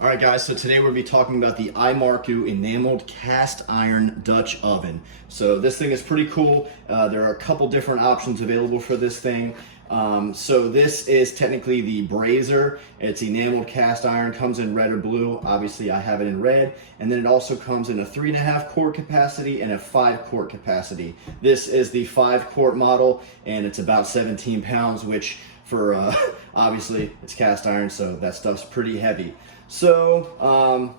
All right, guys, so today we'll be talking about the Imarku enameled cast iron Dutch oven. So this thing is pretty cool. There are a couple different options available for this thing. So this is technically the brazier. It's enameled cast iron, comes in red or blue. Obviously I have it in red. And then it also comes in a 3.5 quart capacity and a 5 quart capacity. This is the 5 quart model and it's about 17 pounds, which for obviously it's cast iron, so that stuff's pretty heavy. So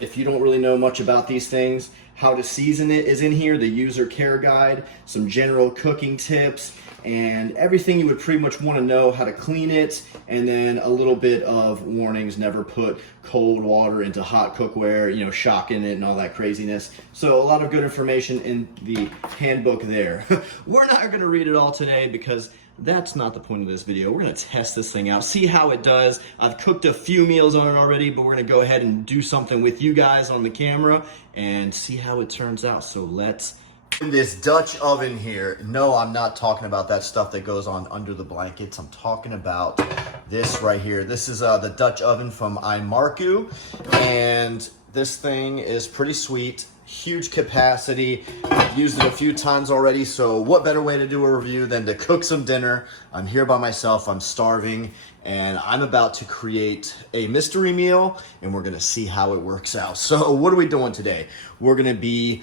if you don't really know much about these things, how to season it is in here, the user care guide, some general cooking tips, and everything you would pretty much want to know how to clean it, and then a little bit of warnings: never put cold water into hot cookware, you know, shocking it and all that craziness. So a lot of good information in the handbook there. We're not going to read it all today because that's not the point of this video. We're gonna test this thing out, see how it does. I've cooked a few meals on it already, but we're gonna go ahead and do something with you guys on the camera and see how it turns out. So let's... In this Dutch oven here, no, I'm not talking about that stuff that goes on under the blankets. I'm talking about this right here. This is the Dutch oven from Imarku, and this thing is pretty sweet. Huge capacity. I've used it a few times already, so what better way to do a review than to cook some dinner? I'm here by myself, I'm starving, and I'm about to create a mystery meal, and we're gonna see how it works out. So what are we doing today? We're gonna be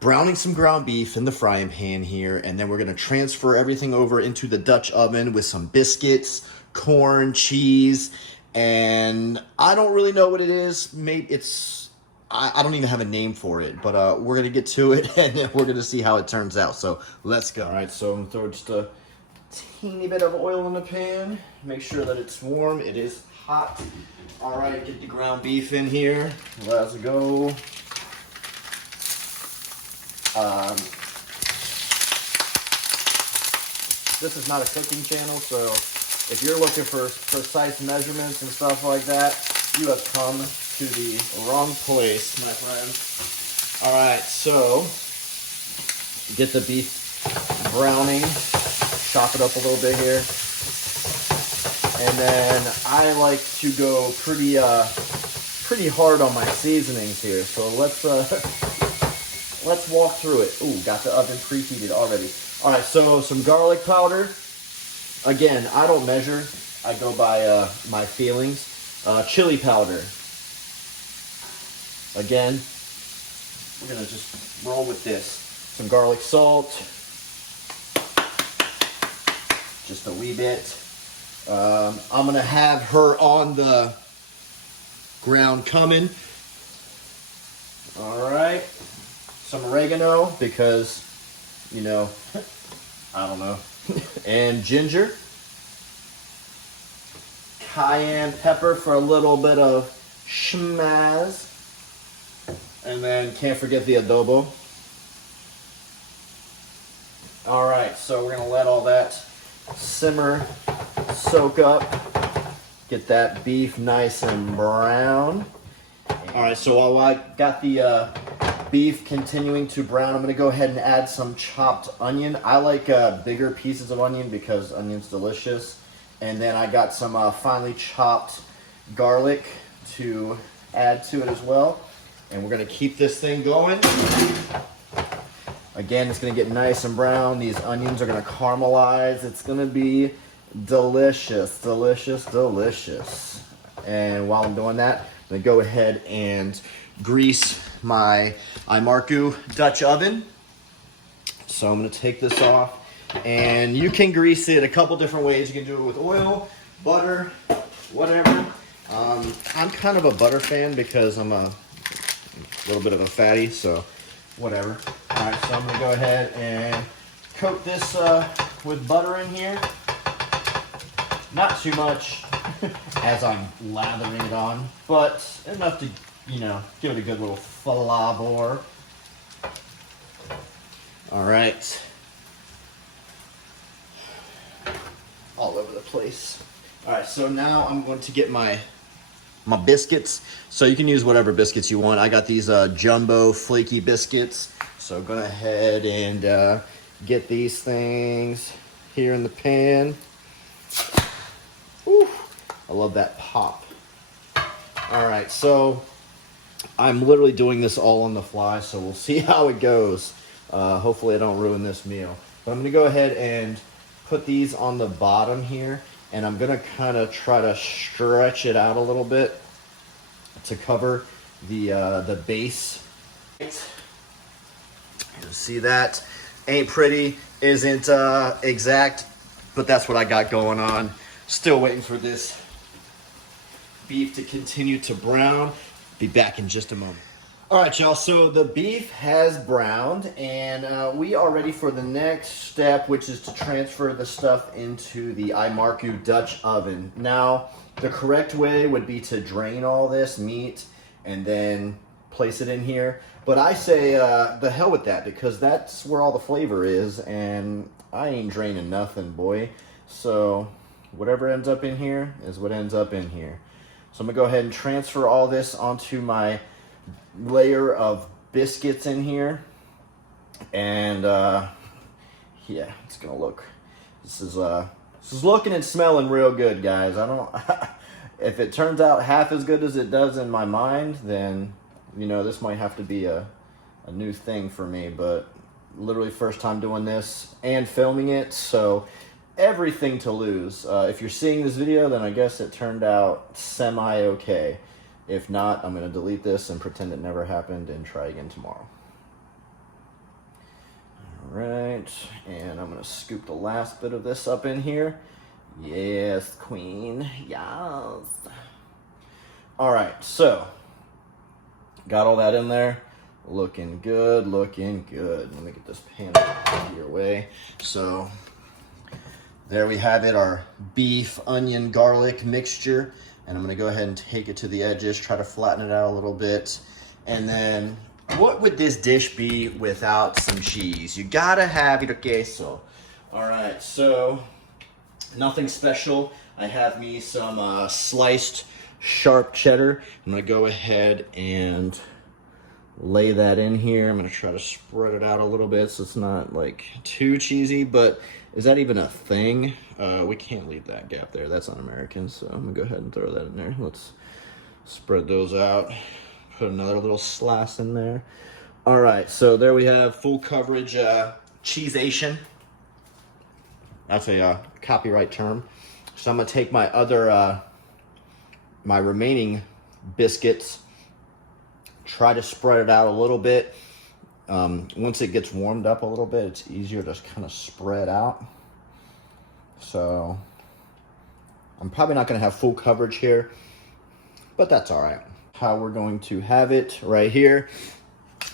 browning some ground beef in the frying pan here, and then we're gonna transfer everything over into the Dutch oven with some biscuits, corn, cheese, and I don't really know what it is. Maybe it's... I don't even have a name for it, but we're going to get to it, and then we're going to see how it turns out. So let's go. All right, so I'm going to throw just a teeny bit of oil in the pan. Make sure that it's warm. It is hot. All right, get the ground beef in here. Let's go. This is not a cooking channel, so if you're looking for precise measurements and stuff like that, you have come to the wrong place, my friend. All right, so get the beef browning, chop it up a little bit here, and then I like to go pretty hard on my seasonings here. So let's walk through it. Ooh, got the oven preheated already. All right, so some garlic powder. Again, I don't measure. I go by my feelings. Chili powder. Again, we're gonna just roll with this. Some garlic salt, just a wee bit. I'm gonna have her on the ground coming. All right, some oregano because, you know, I don't know. And ginger. Cayenne pepper for a little bit of schmazz. And then can't forget the adobo. All right, so we're gonna let all that simmer, soak up, get that beef nice and brown. All right, so while I got the beef continuing to brown, I'm gonna go ahead and add some chopped onion. I like bigger pieces of onion because onion's delicious. And then I got some finely chopped garlic to add to it as well. And we're gonna keep this thing going. Again, it's gonna get nice and brown. These onions are gonna caramelize. It's gonna be delicious, delicious, delicious. And while I'm doing that, I'm gonna go ahead and grease my Imarku Dutch oven. So I'm gonna take this off. And you can grease it a couple different ways. You can do it with oil, butter, whatever. I'm kind of a butter fan because I'm a little bit of a fatty, so whatever. All right, so I'm gonna go ahead and coat this with butter in here. Not too much as I'm lathering it on, but enough to, you know, give it a good little flavor. All right. All over the place. All right, so now I'm going to get my biscuits. So you can use whatever biscuits you want. I got these jumbo flaky biscuits. So go ahead and get these things here in the pan. Whew, I love that pop. All right, so I'm literally doing this all on the fly, so we'll see how it goes. Hopefully I don't ruin this meal. But I'm gonna go ahead and put these on the bottom here, and I'm gonna kind of try to stretch it out a little bit to cover the base. You see that? Ain't pretty, isn't exact, but that's what I got going on. Still waiting for this beef to continue to brown. Be back in just a moment. All right, y'all, so the beef has browned, and we are ready for the next step, which is to transfer the stuff into the Imarku Dutch oven. Now, the correct way would be to drain all this meat and then place it in here. But I say the hell with that, because that's where all the flavor is, and I ain't draining nothing, boy. So whatever ends up in here is what ends up in here. So I'm gonna go ahead and transfer all this onto my layer of biscuits in here. And yeah, it's gonna look, this is looking and smelling real good, guys. I don't, if it turns out half as good as it does in my mind, then, you know, this might have to be a new thing for me, but literally first time doing this and filming it, so everything to lose. If you're seeing this video, then I guess it turned out semi-okay. If not, I'm going to delete this and pretend it never happened and try again tomorrow. All right, and I'm going to scoop the last bit of this up in here. Yes, queen, yes. All right, so got all that in there. Looking good, looking good. Let me get this pan out of your way. So there we have it, our beef, onion, garlic mixture. And I'm gonna go ahead and take it to the edges, try to flatten it out a little bit. And then, what would this dish be without some cheese? You gotta have your queso. All right, so nothing special. I have me some sliced sharp cheddar. I'm gonna go ahead and lay that in here. I'm gonna try to spread it out a little bit so it's not like too cheesy, but is that even a thing? We can't leave that gap there. That's un-American, so I'm gonna go ahead and throw that in there. Let's spread those out. Put another little slice in there. All right, so there we have full coverage cheeseation. That's a copyright term. So I'm gonna take my other, my remaining biscuits, try to spread it out a little bit. Once it gets warmed up a little bit, it's easier to kind of spread out. So I'm probably not going to have full coverage here, but that's all right. How we're going to have it right here.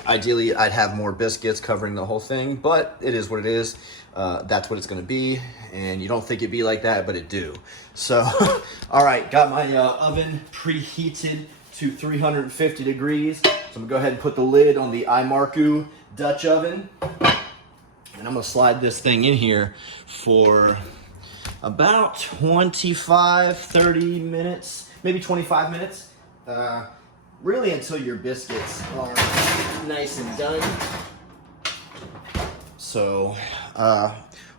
Ideally, I'd have more biscuits covering the whole thing, but it is what it is. That's what it's going to be, and you don't think it'd be like that, but it do. So, all right, got my oven preheated to 350 degrees. So I'm gonna go ahead and put the lid on the Imarku Dutch oven. And I'm gonna slide this thing in here for about 25, 30 minutes, maybe 25 minutes. Really until your biscuits are nice and done. So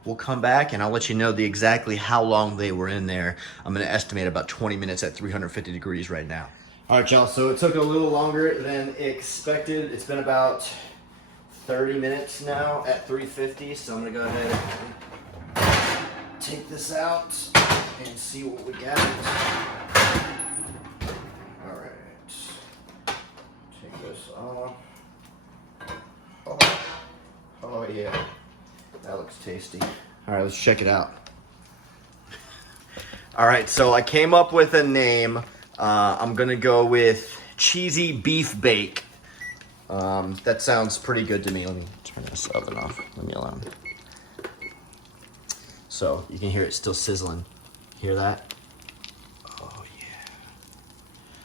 we'll come back and I'll let you know exactly how long they were in there. I'm gonna estimate about 20 minutes at 350 degrees right now. All right, y'all, so it took a little longer than expected. It's been about 30 minutes now at 350, so I'm gonna go ahead and take this out and see what we got. All right, take this off. Oh yeah, that looks tasty. All right, let's check it out. All right, so I came up with a name. I'm gonna go with cheesy beef bake. That sounds pretty good to me. Let me turn this oven off. Leave me alone. So you can hear it still sizzling. Hear that? Oh yeah.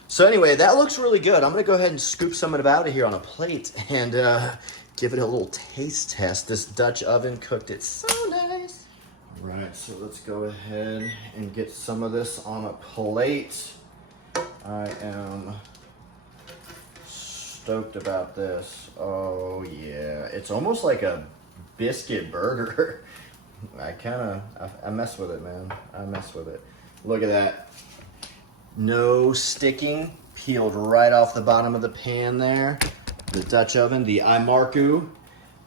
So anyway, that looks really good. I'm gonna go ahead and scoop some of it out of here on a plate and give it a little taste test. This Dutch oven cooked it so nice. All right, so let's go ahead and get some of this on a plate. I am stoked about this. Oh yeah, it's almost like a biscuit burger. I mess with it, man. I mess with it. Look at that. No sticking. peeled right off the bottom of the pan there. The Dutch oven, the Imarku.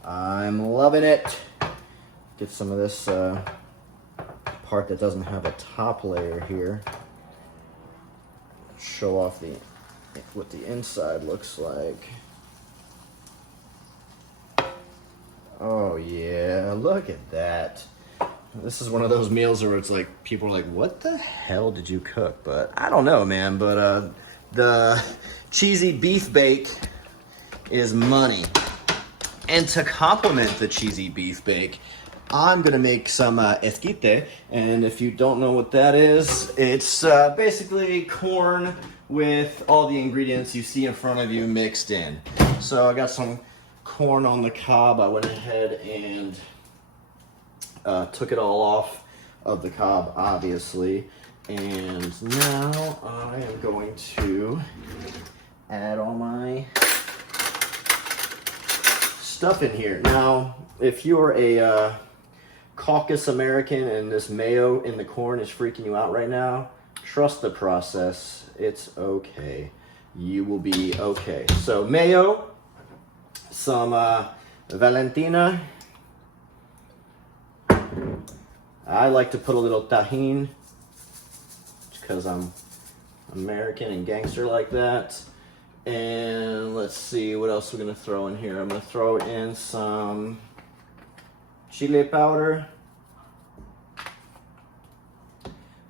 I'm loving it. Get some of this part that doesn't have a top layer here. Show off what the inside looks like. Oh yeah, look at that. This is one of those meals where it's like, people are like, what the hell did you cook? But I don't know, man. But the cheesy beef bake is money. And to complement the cheesy beef bake, I'm gonna make some esquite. And if you don't know what that is, it's basically corn with all the ingredients you see in front of you mixed in. So I got some corn on the cob. I went ahead and took it all off of the cob, obviously. And now I am going to add all my stuff in here. Now, if you're a Caucasus American and this mayo in the corn is freaking you out right now, trust the process. It's okay. You will be okay. So mayo, some Valentina. I like to put a little tahini because I'm American and gangster like that. And let's see what else we're gonna throw in here. I'm gonna throw in some chili powder,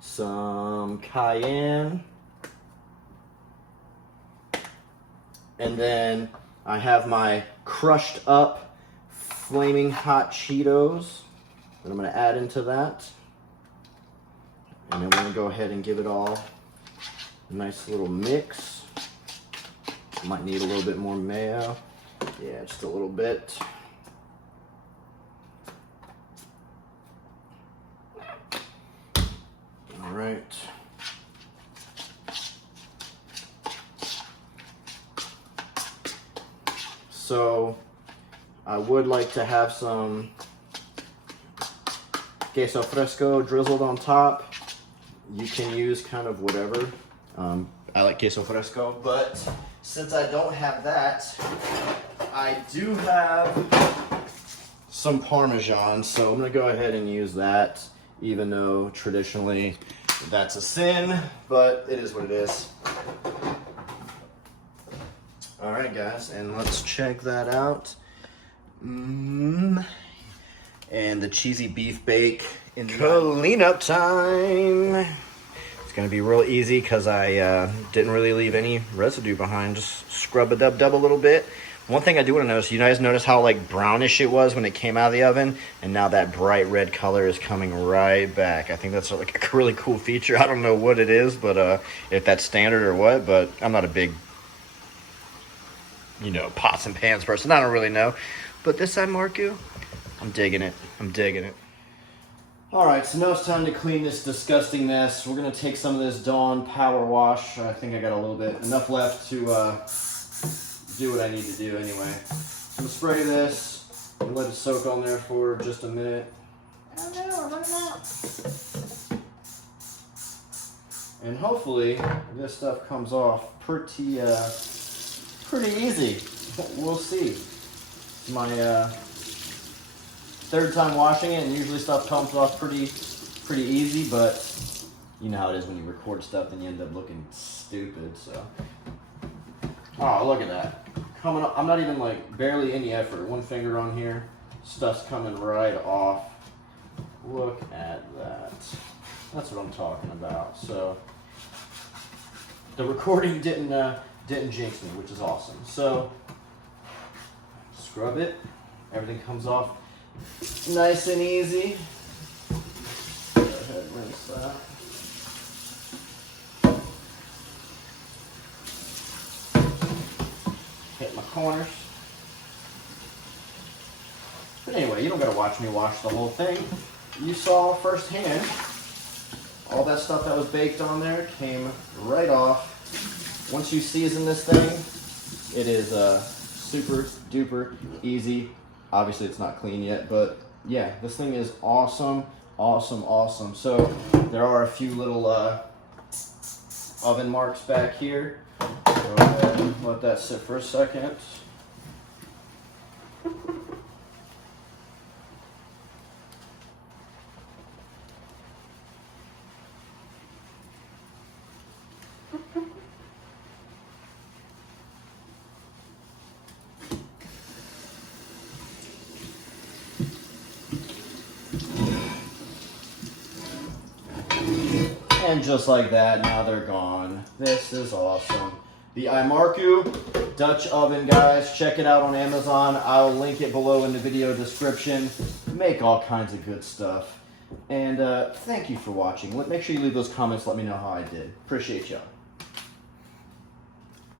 some cayenne, and then I have my crushed up flaming hot Cheetos that I'm gonna add into that. And then we're gonna go ahead and give it all a nice little mix. Might need a little bit more mayo. Yeah, just a little bit. All right. So I would like to have some queso fresco drizzled on top. You can use kind of whatever. I like queso fresco, but since I don't have that, I do have some Parmesan, so I'm gonna go ahead and use that, even though traditionally that's a sin, but it is what it is. All right, guys, and let's check that out. And the cheesy beef bake in cleanup time. It's gonna be real easy because I didn't really leave any residue behind. Just scrub it up a little bit. One thing I do want to notice, you guys notice how like brownish it was when it came out of the oven, and now that bright red color is coming right back. I think that's like a really cool feature. I don't know what it is, but if that's standard or what, but I'm not a big, pots and pans person. I don't really know. But this Imarku, I'm digging it. I'm digging it. All right, so now it's time to clean this disgusting mess. We're gonna take some of this Dawn Power Wash. I think I got a little bit, enough left to do what I need to do anyway. I'm gonna spray this and let it soak on there for just a minute. Oh no, I'm running out. And hopefully this stuff comes off pretty easy. We'll see. My third time washing it, and usually stuff comes off pretty easy, but you know how it is when you record stuff and you end up looking stupid. So, oh, look at that, coming up. I'm not even like barely any effort. One finger on here, stuff's coming right off. Look at that. That's what I'm talking about. So the recording didn't jinx me, which is awesome. So scrub it. Everything comes off nice and easy. Go ahead and rinse that. Hit my corners. But anyway, you don't gotta watch me wash the whole thing. You saw firsthand all that stuff that was baked on there came right off. Once you season this thing, it is super duper easy. Obviously it's not clean yet, but yeah, this thing is awesome, awesome, awesome. So there are a few little oven marks back here. Go ahead and let that sit for a second. And just like that, now they're gone. This is awesome. The Imarku Dutch oven, guys. Check it out on Amazon. I'll link it below in the video description. Make all kinds of good stuff. And thank you for watching. Make sure you leave those comments. Let me know how I did. Appreciate y'all.